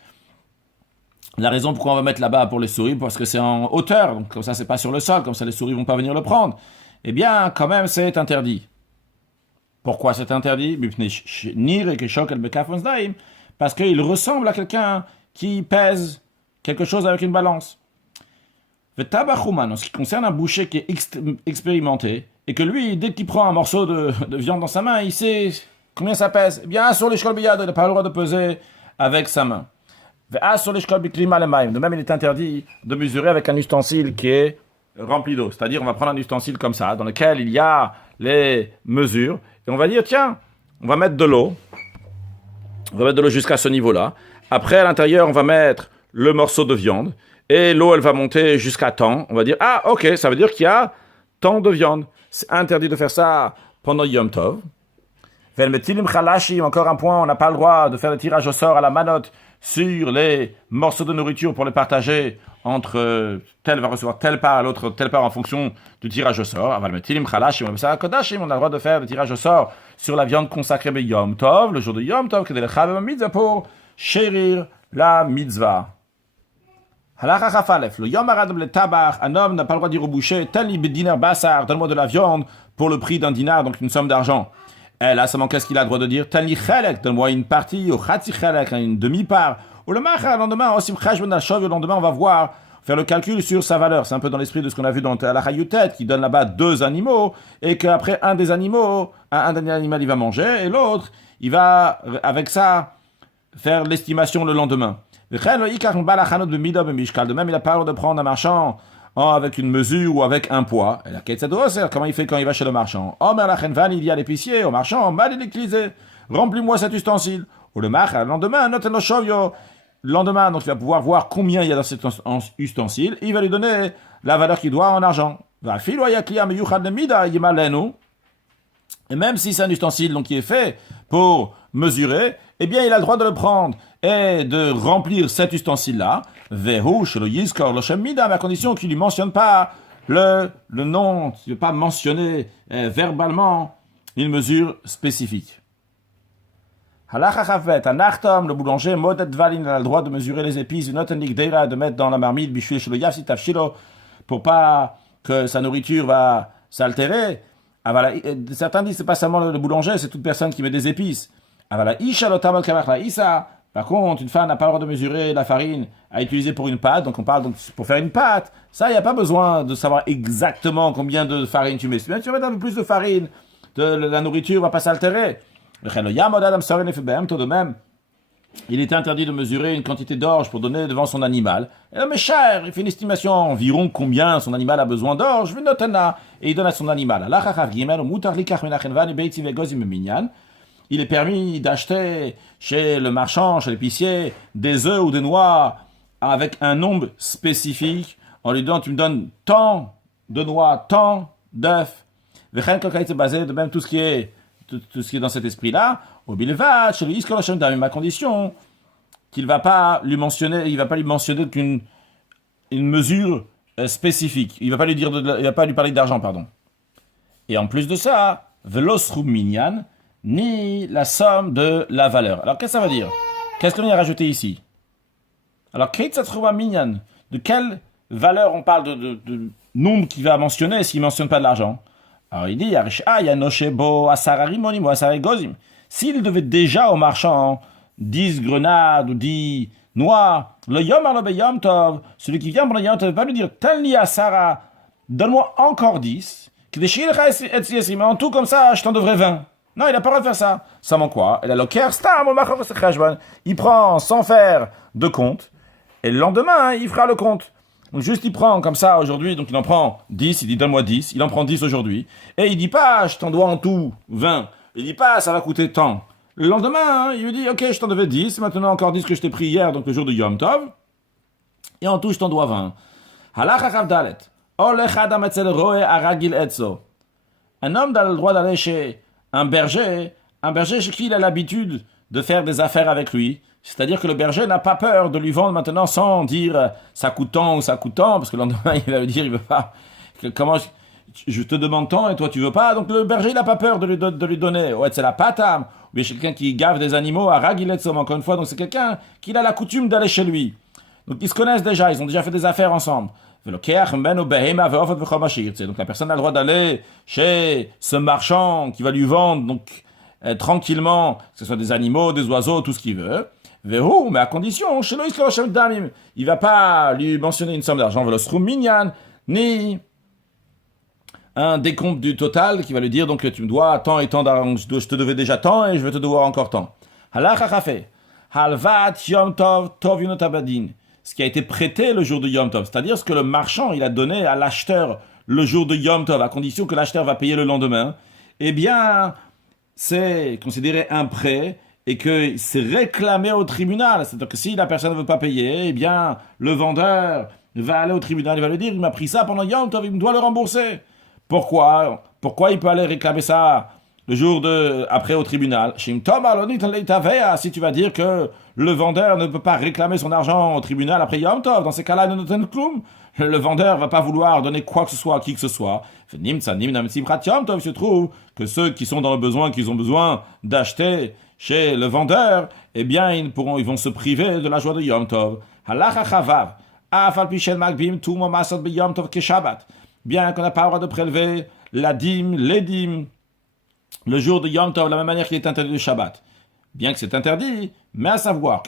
La raison pourquoi on va mettre là-bas pour les souris, parce que c'est en hauteur, donc comme ça c'est pas sur le sol, comme ça les souris vont pas venir le prendre. Eh bien, quand même, c'est interdit. Pourquoi c'est interdit? Parce qu'il ressemble à quelqu'un qui pèse quelque chose avec une balance. En ce qui concerne un boucher qui est expérimenté, et que lui, dès qu'il prend un morceau de viande dans sa main, il sait combien ça pèse. Eh bien, sur les shkolbiyad, il n'a pas le droit de peser avec sa main. De même, il est interdit de mesurer avec un ustensile qui est rempli d'eau. C'est-à-dire, on va prendre un ustensile comme ça, dans lequel il y a les mesures, et on va dire, tiens, on va mettre de l'eau. On va mettre de l'eau jusqu'à ce niveau-là. Après, à l'intérieur, on va mettre le morceau de viande. Et l'eau, elle va monter jusqu'à temps. On va dire, ah, ok, ça veut dire qu'il y a tant de viande. C'est interdit de faire ça pendant Yom Tov. Encore un point, on n'a pas le droit de faire le tirage au sort à la manotte sur les morceaux de nourriture pour les partager entre tel va recevoir telle part à l'autre, telle part en fonction du tirage au sort. On a le droit de faire le tirage au sort sur la viande consacrée à Yom Tov, le jour de Yom Tov, pour chérir la mitzvah. Le Yom Arad le tabar, un homme n'a pas le droit de dire au boucher, tali dinar basar, donne-moi de la viande pour le prix d'un dinar, donc une somme d'argent. Et là, seulement qu'est-ce qu'il a le droit de dire? Tali chalek, donne-moi une partie, ou chatzi chalek, une demi-part. Ou le machar, le lendemain, osim chashben al-shov, le lendemain, on va voir, faire le calcul sur sa valeur. C'est un peu dans l'esprit de ce qu'on a vu dans la Hayutet, qui donne là-bas 2 animaux, et qu'après, un des animaux, un animal, il va manger, et l'autre, il va, avec ça, faire l'estimation le lendemain. De même, il a pas le droit de prendre un marchand avec une mesure ou avec un poids. Et la comment il fait quand il va chez le marchand? Il dit à l'épicier, au marchand, remplis-moi cet ustensile. Ou le lendemain, le lendemain, donc il va pouvoir voir combien il y a dans cet ustensile, et il va lui donner la valeur qu'il doit en argent. Et même si c'est un ustensile donc, qui est fait pour mesurer, eh bien il a le droit de le prendre et de remplir cet ustensile-là, mais à condition qu'il ne lui mentionne pas le nom, il ne veut pas mentionner verbalement une mesure spécifique. Le boulanger, il a le droit de mesurer les épices, de mettre dans la marmite, pour pas que sa nourriture va s'altérer. Certains disent que ce n'est pas seulement le boulanger, c'est toute personne qui met des épices. Par contre, une femme n'a pas le droit de mesurer la farine à utiliser pour une pâte, donc on parle donc pour faire une pâte. Ça, il n'y a pas besoin de savoir exactement combien de farine tu mets. Si tu mets un peu plus de farine, la nourriture ne va pas s'altérer. De même, il est interdit de mesurer une quantité d'orge pour donner devant son animal. Et l'homme est cher, il fait une estimation environ combien son animal a besoin d'orge, et il donne à son animal. Il est permis d'acheter chez le marchand, chez l'épicier, des œufs ou des noix avec un nombre spécifique. En lui disant, tu me donnes tant de noix, tant d'œufs. De même tout ce qui est dans cet esprit-là, à condition qu'il ne va pas lui mentionner qu'une mesure spécifique. Il ne va pas lui dire, il va pas lui parler d'argent, pardon. Et en plus de ça, velosru minyan, ni la somme de la valeur. Alors qu'est-ce que ça veut dire? Qu'est-ce qu'on y a rajouté ici? Alors minyan, de quelle valeur on parle de nombre qu'il va mentionner s'il ne mentionne pas de l'argent? Alors il dit, s'il devait déjà au marchand 10 grenades ou 10 noix, le Yom Arlo Yom Tov, celui qui vient pour le Yom Tov va lui dire, Tanli à Sarah, donne-moi encore 10, mais en tout comme ça, je t'en devrais 20. Non, il n'a pas le droit de faire ça. Ça manque quoi? Il prend sans faire de compte, et le lendemain, il fera le compte. Donc juste il prend comme ça aujourd'hui, donc il en prend 10, il dit donne-moi 10, il en prend 10 aujourd'hui, et il dit pas je t'en dois en tout 20, il dit pas ça va coûter tant. Le lendemain, il lui dit ok je t'en devais 10, maintenant encore 10 que je t'ai pris hier, donc le jour de Yom Tov, et en tout je t'en dois 20. Halacha Chav Dalet, Olech Adam etzel roe aragil etzo. Un homme a le droit d'aller chez un berger chez qui il a l'habitude de faire des affaires avec lui. C'est-à-dire que le berger n'a pas peur de lui vendre maintenant sans dire ça coûte tant ou ça coûte tant, parce que le lendemain il va lui dire il veut pas. Comment je te demande tant et toi tu veux pas. Donc le berger il n'a pas peur de lui donner. Ouais, c'est la patam. Ou bien quelqu'un qui gave des animaux à ragiletsom encore une fois. Donc c'est quelqu'un qui a la coutume d'aller chez lui. Donc ils se connaissent déjà, ils ont déjà fait des affaires ensemble. Donc la personne a le droit d'aller chez ce marchand qui va lui vendre donc tranquillement, que ce soit des animaux, des oiseaux, tout ce qu'il veut. Mais à condition, chez lui, il va pas lui mentionner une somme d'argent, ni un décompte du total qui va lui dire donc tu me dois tant et tant d'argent, je te devais déjà tant et je vais te devoir encore tant. Ce qui a été prêté le jour de Yom Tov, c'est-à-dire ce que le marchand il a donné à l'acheteur le jour de Yom Tov, à condition que l'acheteur va payer le lendemain, eh bien, c'est considéré un prêt et que c'est réclamé au tribunal. C'est-à-dire que si la personne ne veut pas payer, eh bien, le vendeur va aller au tribunal, il va lui dire, il m'a pris ça pendant Yom Tov, il me doit le rembourser. Pourquoi il peut aller réclamer ça le jour après au tribunal? Si tu vas dire que le vendeur ne peut pas réclamer son argent au tribunal après Yom Tov, dans ces cas-là, le vendeur va pas vouloir donner quoi que ce soit à qui que ce soit. Il se trouve que ceux qui sont dans le besoin, qu'ils ont besoin d'acheter chez le vendeur, eh bien, ils vont se priver de la joie de Yom Tov. Bien qu'on n'a pas le droit de prélever la dîme, les dîmes, le jour de Yom Tov, de la même manière qu'il est interdit le Shabbat. Bien que c'est interdit, mais à savoir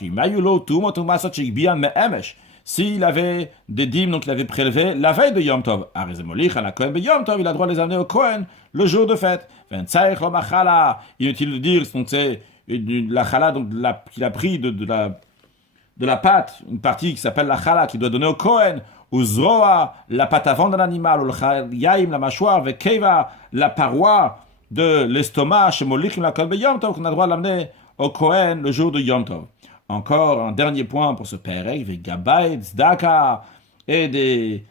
s'il avait des dîmes, donc il avait prélevé la veille de Yom Tov, il a le droit de les amener au Kohen le jour de fête. Inutile de dire, donc c'est la chala qu'il a pris de la pâte, une partie qui s'appelle la chala, qu'il doit donner au Kohen, ou zroa, la pâte avant d'un animal, ou le chayaim, la mâchoire, vekeva, la paroi de l'estomac, chez Molichim la kolbe Yom Tov, qu'on a le droit de l'amener au Kohen le jour de Yom Tov. Encore un dernier point pour ce pérec, Vegabay, Tzedaka, et des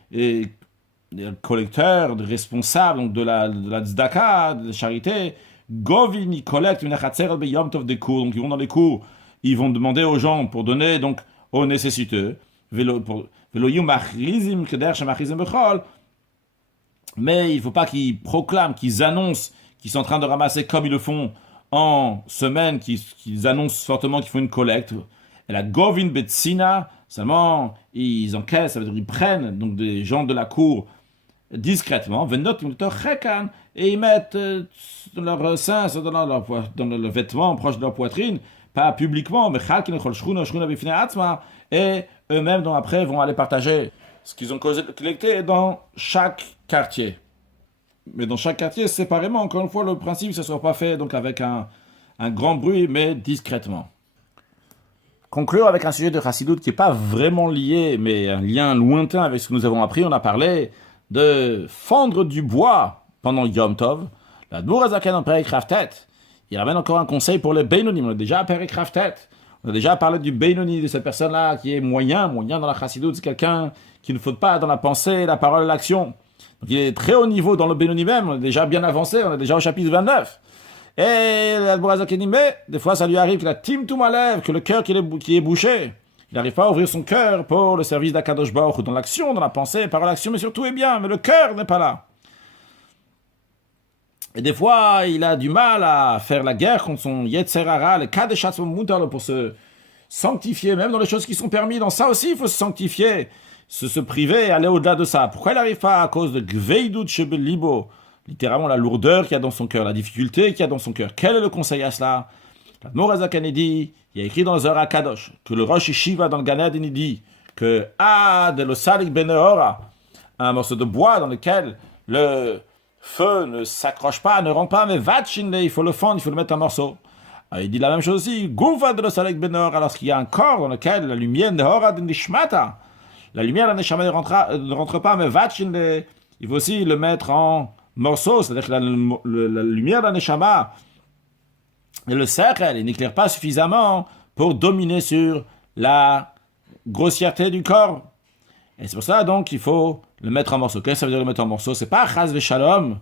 collecteurs, des responsables donc de la Tzedaka, de la charité, Govin, ils collectent une achatzer be Yom Tov des cours, donc ils vont dans les cours, ils vont demander aux gens pour donner donc aux nécessiteux, mais il ne faut pas qu'ils proclament, qu'ils annoncent qu'ils sont en train de ramasser comme ils le font en semaine, qu'ils annoncent fortement qu'ils font une collecte. Et la Govin Betsina, seulement ils encaissent, ça veut dire ils prennent donc des gens de la cour discrètement, et ils mettent dans leur sein, dans le vêtement proche de leur poitrine, pas publiquement, mais et eux-mêmes donc après vont aller partager ce qu'ils ont collecté dans chaque quartier. Mais dans chaque quartier, séparément, encore une fois, le principe, ça ne soit pas fait donc avec un grand bruit, mais discrètement. Conclure avec un sujet de Chassidoute qui n'est pas vraiment lié, mais un lien lointain avec ce que nous avons appris. On a parlé de fendre du bois pendant Yom Tov. La Dmour Azaken en Perek Raftet, il ramène encore un conseil pour les Beinonim. On a déjà à Perek Raftet. On a déjà parlé du Beinoni, de cette personne-là qui est moyen dans la Chassidoute. C'est quelqu'un qui ne faut pas dans la pensée, la parole et l'action. Donc il est très haut niveau dans le Benoni même, on est déjà bien avancé, on est déjà au chapitre 29. Et l'Adborazakeni, mais des fois ça lui arrive qu'il a timtum alev, que le cœur qui est bouché, il n'arrive pas à ouvrir son cœur pour le service d'Akadosh Baruch Hu, dans l'action, dans la pensée, parole, l'action, mais surtout est bien, mais le cœur n'est pas là. Et des fois il a du mal à faire la guerre contre son Yetzer Hara, le Kadeshat Mutar, pour se sanctifier, même dans les choses qui sont permises, dans ça aussi il faut se sanctifier. Se priver et aller au-delà de ça. Pourquoi il n'arrive pas? À cause de Gveidut Shebelibo, littéralement la lourdeur qu'il y a dans son cœur, la difficulté qu'il y a dans son cœur. Quel est le conseil à cela? L'Admor Azaken dit, il y a écrit dans le Zohar Kadosh que le Rosh Yeshiva dans le Gan Eden dit que de lo salik beneora, un morceau de bois dans lequel le feu ne s'accroche pas, ne rentre pas, mais vatchinle, il faut le fendre, il faut le mettre en morceaux. Alors, il dit la même chose aussi, Goufa de lo salik beneora, lorsqu'il y a un corps dans lequel la lumière nehora de nishmata, la lumière de la neshama ne rentre pas, mais vatchinle, il faut aussi le mettre en morceaux, c'est-à-dire que la lumière de la neshama et le cercle, il n'éclaire pas suffisamment pour dominer sur la grossièreté du corps. Et c'est pour ça donc qu'il faut le mettre en morceaux. Qu'est-ce que ça veut dire le mettre en morceaux? C'est pas chas v'shalom,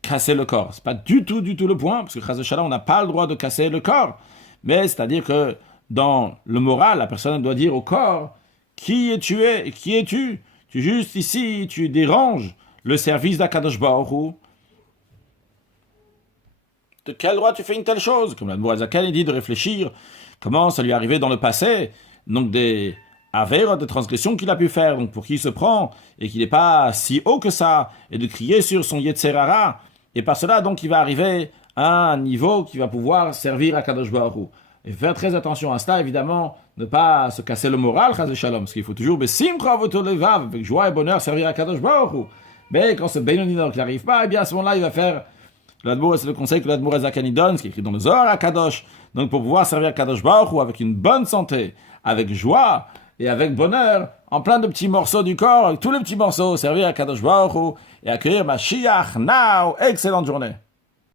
casser le corps. C'est pas du tout le point, parce que chas v'shalom, on n'a pas le droit de casser le corps. Mais c'est-à-dire que dans le moral, la personne doit dire au corps, qui es-tu? Tu es juste ici, tu déranges le service d'Akadosh Baruch Hu. De quel droit tu fais une telle chose? Comme l'Admor Azaken dit de réfléchir comment ça lui est arrivé dans le passé, donc des avéros, des transgressions qu'il a pu faire, donc pour qui il se prend, et qu'il n'est pas si haut que ça, et de crier sur son Yetzerara, et par cela donc il va arriver à un niveau qui va pouvoir servir à Kadosh Baruch Hu. Et faire très attention à cela, évidemment, ne pas se casser le moral, Chaz Shalom, parce qu'il faut toujours, avec joie et bonheur, servir à Kadosh Baruch Hu. Mais quand ce Benoni qui n'arrive pas, eh bien à ce moment-là, il va faire c'est le conseil que l'Admor Azaken donne, ce qui est écrit dans le Zohar Kadosh. Donc pour pouvoir servir à Kadosh Baruch Hu avec une bonne santé, avec joie et avec bonheur, en plein de petits morceaux du corps, avec tous les petits morceaux, servir à Kadosh Baruch Hu et accueillir Mashiach now. Excellente journée.